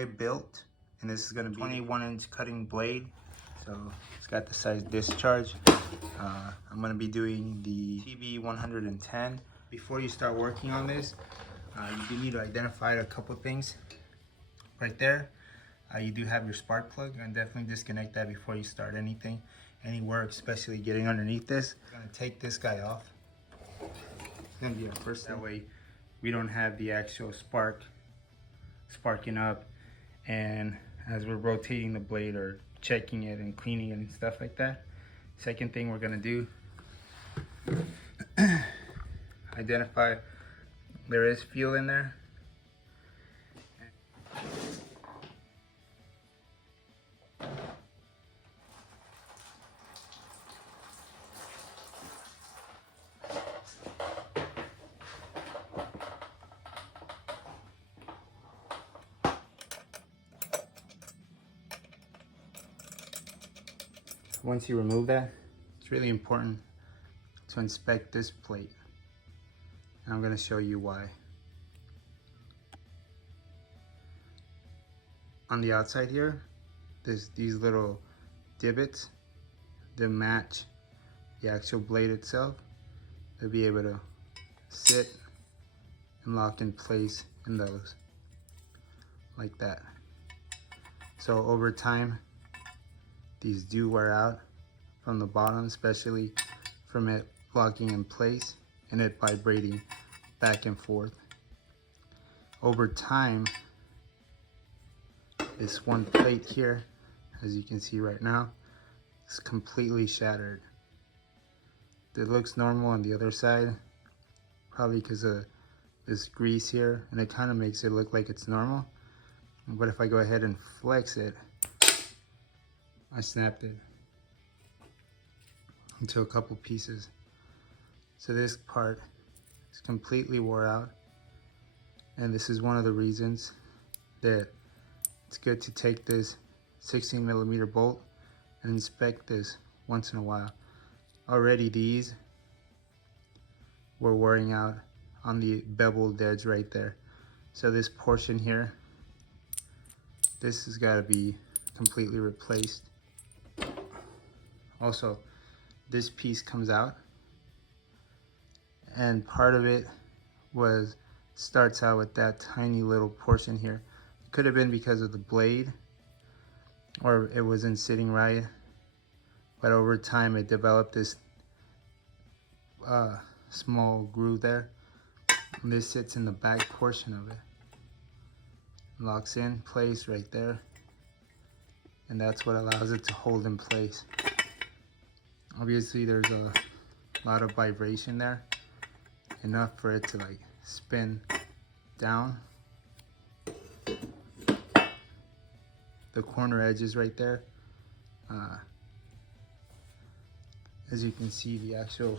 toy Bilt, and this is going to be 21-inch cutting blade. So it's got the size discharge. I'm going to be doing the TB110. Before you start working on this, you do need to identify a couple things. Right there, you do have your spark plug, and definitely disconnect that before you start anything, any work, especially getting underneath this. I'm going to take this guy off. It's going to be our first. That way we don't have the actual sparking up, and as we're rotating the blade or checking it and cleaning it and stuff like that. Second thing we're gonna do, identify there is fuel in there. Once you remove that, it's really important to inspect this plate. And I'm going to show you why. On the outside here, there's these little divots that match the actual blade itself. They'll be able to sit and lock in place in those, like that. So over time, these do wear out from the bottom, especially from it locking in place and it vibrating back and forth. Over time, this one plate here, as you can see right now, is completely shattered. It looks normal on the other side, probably because of this grease here, and it kind of makes it look like it's normal. But if I go ahead and flex it, I snapped it into a couple pieces. So this part is completely wore out, and this is one of the reasons that it's good to take this 16mm bolt and inspect this once in a while. Already these were wearing out on the beveled edge right there. So this portion here, this has got to be completely replaced. Also, this piece comes out, and part of it starts out with that tiny little portion here. It could have been because of the blade, or it wasn't sitting right, but over time it developed this small groove there. And this sits in the back portion of it. Locks in place right there, and that's what allows it to hold in place. Obviously there's a lot of vibration there, enough for it to like spin down. The corner edges right there, as you can see, the actual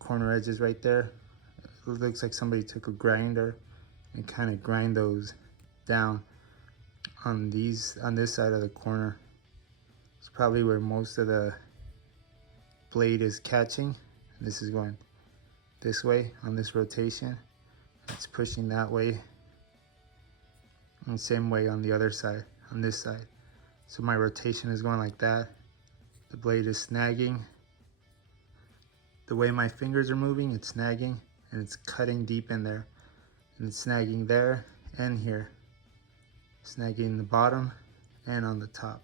corner edges right there, it looks like somebody took a grinder and kind of grind those down. On this side of the corner, it's probably where most of the blade is catching. This is going this way on this rotation. It's pushing that way, and same way on the other side, on this side. So my rotation is going like that. The blade is snagging. The way my fingers are moving, it's snagging, and it's cutting deep in there. And it's snagging there and here. Snagging in the bottom and on the top.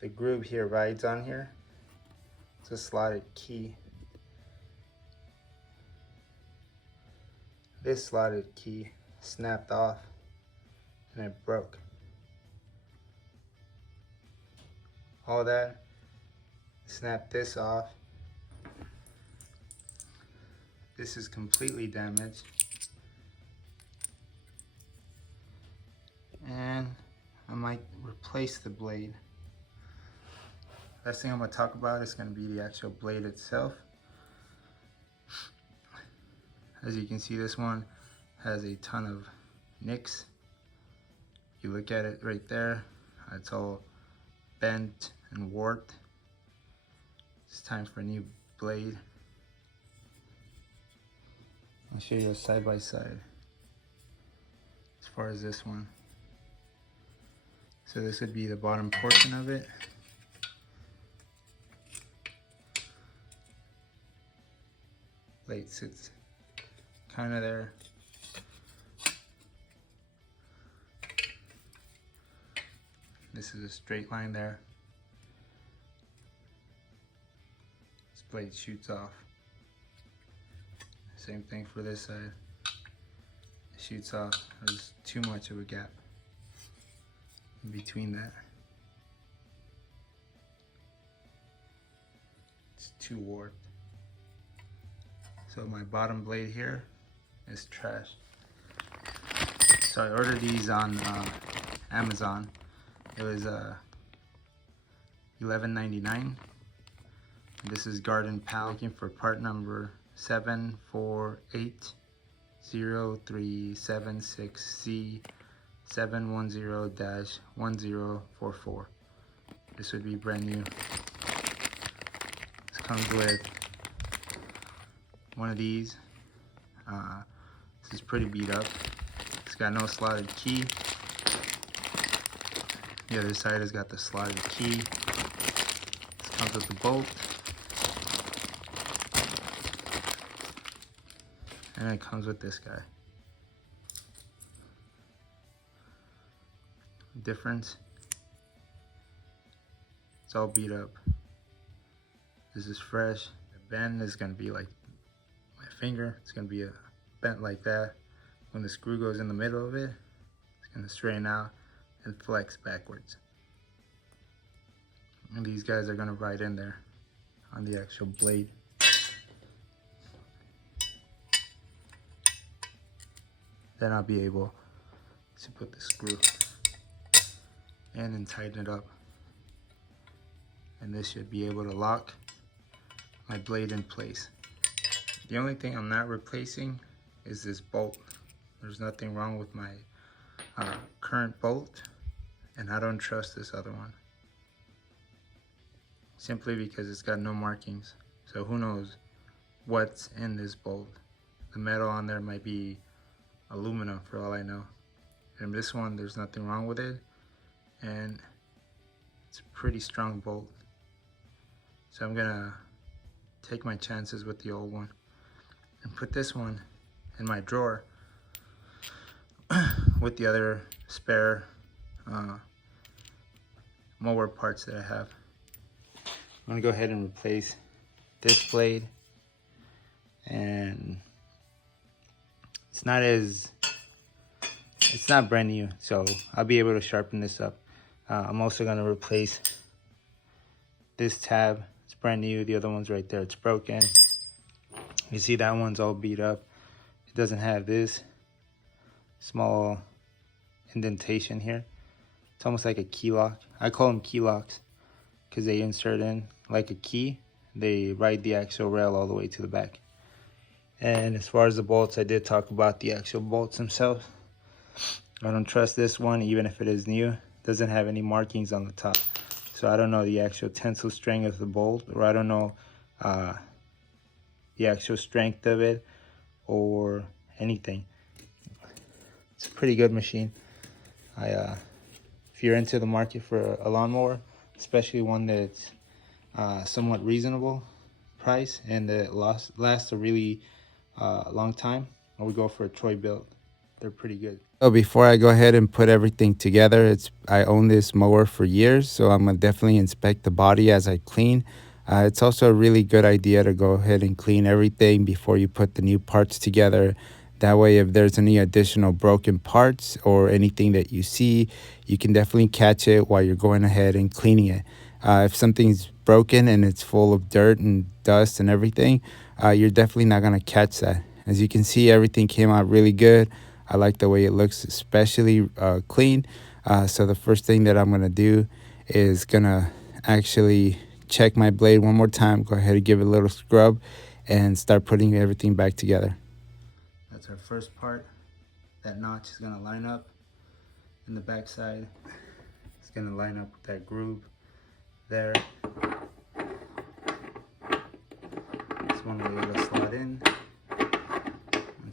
The groove here rides on here. It's a slotted key. This slotted key snapped off and it broke. All that, snapped this off. This is completely damaged. And I might replace the blade. Last thing I'm going to talk about is going to be the actual blade itself. As you can see, this one has a ton of nicks. You look at it right there, it's all bent and warped. It's time for a new blade. I'll show you a side by side as far as this one. So this would be the bottom portion of it. Blade sits kind of there. This is a straight line there. This blade shoots off. Same thing for this side. It shoots off. There's too much of a gap in between that. It's too warped. So my bottom blade here is trash. So I ordered these on Amazon. It was $11.99. This is Garden Pal. Looking for part number 7480376C710-1044. This would be brand new. This comes with one of these. This is pretty beat up. It's got no slotted key. The other side has got the slotted key. This comes with the bolt. And it comes with this guy. Difference, it's all beat up. This is fresh. The bend is gonna be like my finger. It's gonna be bent like that. When the screw goes in the middle of it, it's gonna straighten out and flex backwards. And these guys are gonna ride in there on the actual blade. Then I'll be able to put the screw in and tighten it up. And this should be able to lock my blade in place. The only thing I'm not replacing is this bolt. There's nothing wrong with my current bolt, and I don't trust this other one. Simply because it's got no markings. So who knows what's in this bolt. The metal on there might be aluminum for all I know. And this one, there's nothing wrong with it. And it's a pretty strong bolt. So I'm gonna take my chances with the old one and put this one in my drawer with the other spare mower parts that I have. I'm gonna go ahead and replace this blade, and it's not brand new, so I'll be able to sharpen this up. I'm also gonna replace this tab. It's brand new. The other one's right there, it's broken. You see that one's all beat up. It doesn't have this small indentation here. It's almost like a key lock. I call them key locks because they insert in like a key. They ride the actual rail all the way to the back. And as far as the bolts, I did talk about the actual bolts themselves. I don't trust this one, even if it is new. It doesn't have any markings on the top. So I don't know the actual tensile strength of the bolt, or I don't know the actual strength of it or anything. It's a pretty good machine. If you're into the market for a lawnmower, especially one that's somewhat reasonable price and that lasts a really long time, I would go for a Bilt. They're pretty good. So before I go ahead and put everything together, I own this mower for years, so I'm gonna definitely inspect the body as I clean. It's also a really good idea to go ahead and clean everything before you put the new parts together. That way, if there's any additional broken parts or anything that you see, you can definitely catch it while you're going ahead and cleaning it. If something's broken and it's full of dirt and dust and everything, you're definitely not gonna catch that. As you can see, everything came out really good. I like the way it looks, especially clean. So the first thing that I'm gonna do is gonna actually check my blade one more time, go ahead and give it a little scrub and start putting everything back together. That's our first part. That notch is gonna line up in the back side. It's gonna line up with that groove there. This one will be able to slot in.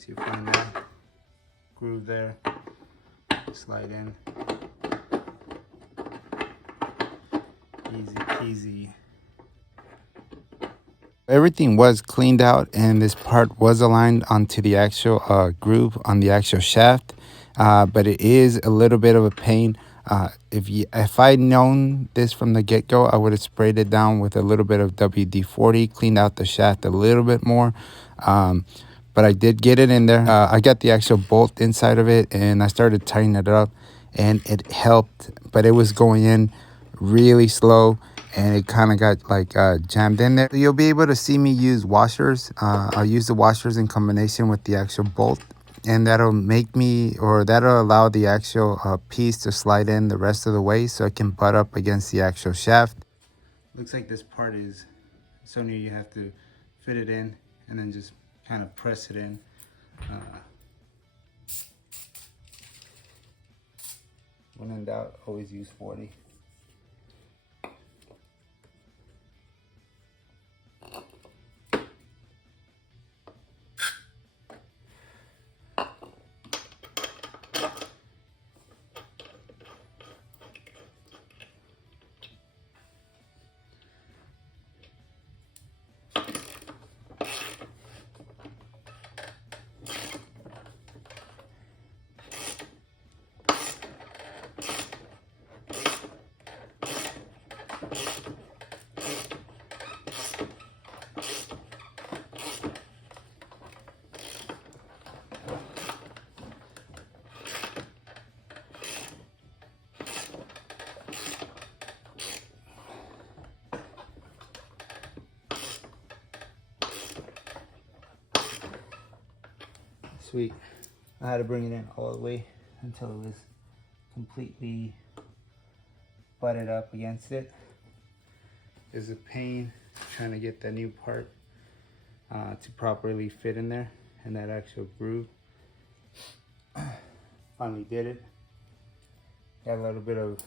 you find that groove there, slide in, easy peasy. Everything was cleaned out and this part was aligned onto the actual groove on the actual shaft, but it is a little bit of a pain. If I'd known this from the get-go, I would have sprayed it down with a little bit of WD-40, cleaned out the shaft a little bit more. But I did get it in there. I got the actual bolt inside of it and I started tightening it up and it helped, but it was going in really slow and it kind of got like jammed in there. So you'll be able to see me use washers. I'll use the washers in combination with the actual bolt, and that'll allow the actual piece to slide in the rest of the way so it can butt up against the actual shaft. Looks like this part is so new you have to fit it in and then just kind of press it in. When in doubt, always use 40. Sweet. I had to bring it in all the way until it was completely butted up against it. It was a pain trying to get that new part to properly fit in there and that actual groove. Finally did it. Got a little bit of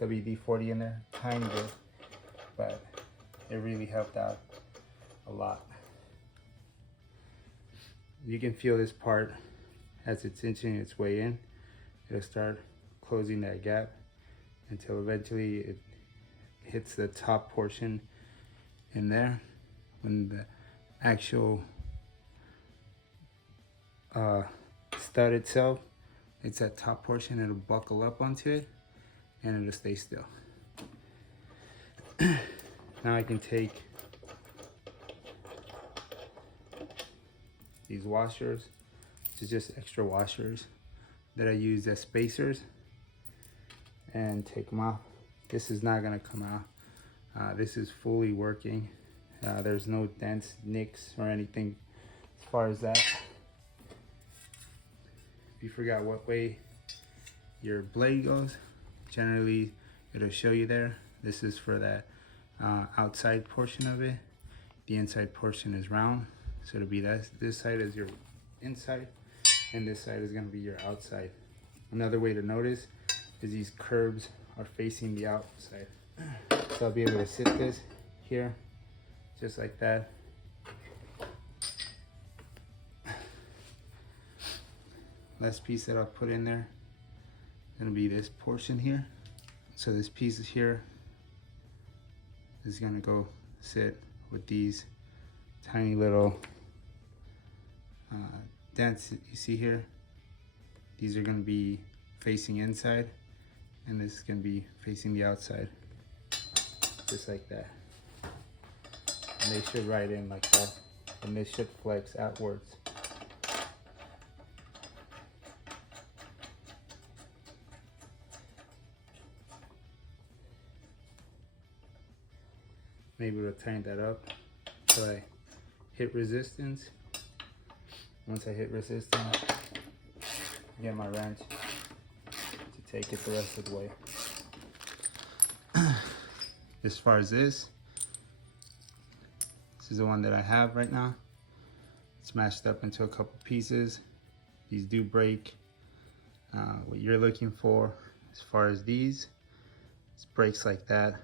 WD-40 in there, tiny bit, but it really helped out a lot. You can feel this part as it's inching its way in. It'll start closing that gap until eventually it hits the top portion in there. When the actual stud itself, it's that top portion, it'll buckle up onto it and it'll stay still. Now I can take these washers, which is just extra washers that I use as spacers, and take them off. This is not gonna come out. This is fully working. There's no dents, nicks, or anything as far as that. If you forgot what way your blade goes, generally it'll show you there. This is for that outside portion of it. The inside portion is round. So it'll be this side is your inside and this side is gonna be your outside. Another way to notice is these curbs are facing the outside. So I'll be able to sit this here, just like that. Last piece that I'll put in there is gonna be this portion here. So this piece here is gonna go sit with these tiny little dents that you see here. These are going to be facing inside and this is going to be facing the outside, just like that. And they should ride in like that, and they should flex outwards. Maybe we'll tighten that up until I hit resistance. Once I hit resistance, get my wrench to take it the rest of the way. As far as this is the one that I have right now. It's mashed up into a couple pieces. These do break. What you're looking for as far as these, it's breaks like that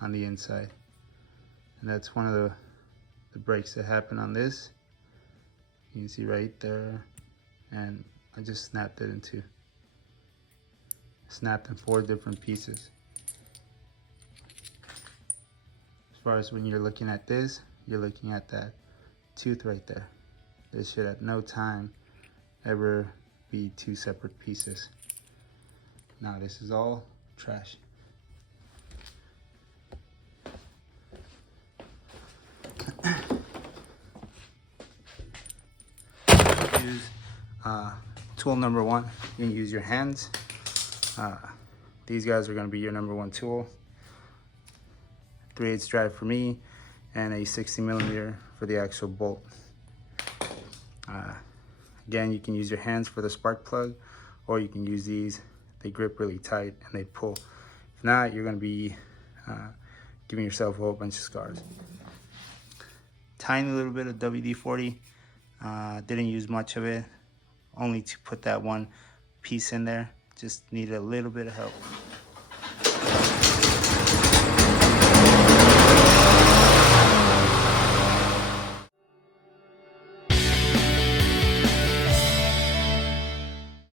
on the inside. And that's one of the breaks that happen on this. You can see right there, and I just snapped in 4 different pieces. As far as when you're looking at this, you're looking at that tooth right there. This should at no time ever be 2 separate pieces. Now this is all trash. Use tool number 1. You can use your hands. These guys are going to be your number 1 tool. 3/8 drive for me, and a 60mm for the actual bolt. Again, you can use your hands for the spark plug, or you can use these. They grip really tight and they pull. If not, you're going to be giving yourself a whole bunch of scars. Tiny little bit of WD-40. Didn't use much of it, only to put that one piece in there. Just needed a little bit of help.